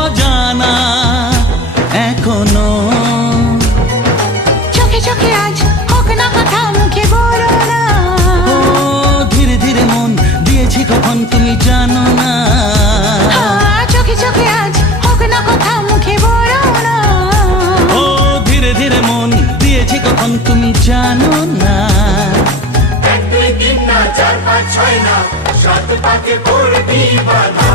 অজানা এখনো। চোখে চোখে আজ হোক না কথা, মুখে বলো না। ও ধীরে ধীরে মন দিয়েছি কখন তুমি জানো না। চোখে চোখে আজ হোক না কথা, মুখে বলো না। ও ধীরে ধীরে মন দিয়েছি কখন তুমি জানো না। 1 2 3 না 4 5 6 না, 7 পাকে পড়বি বাধা।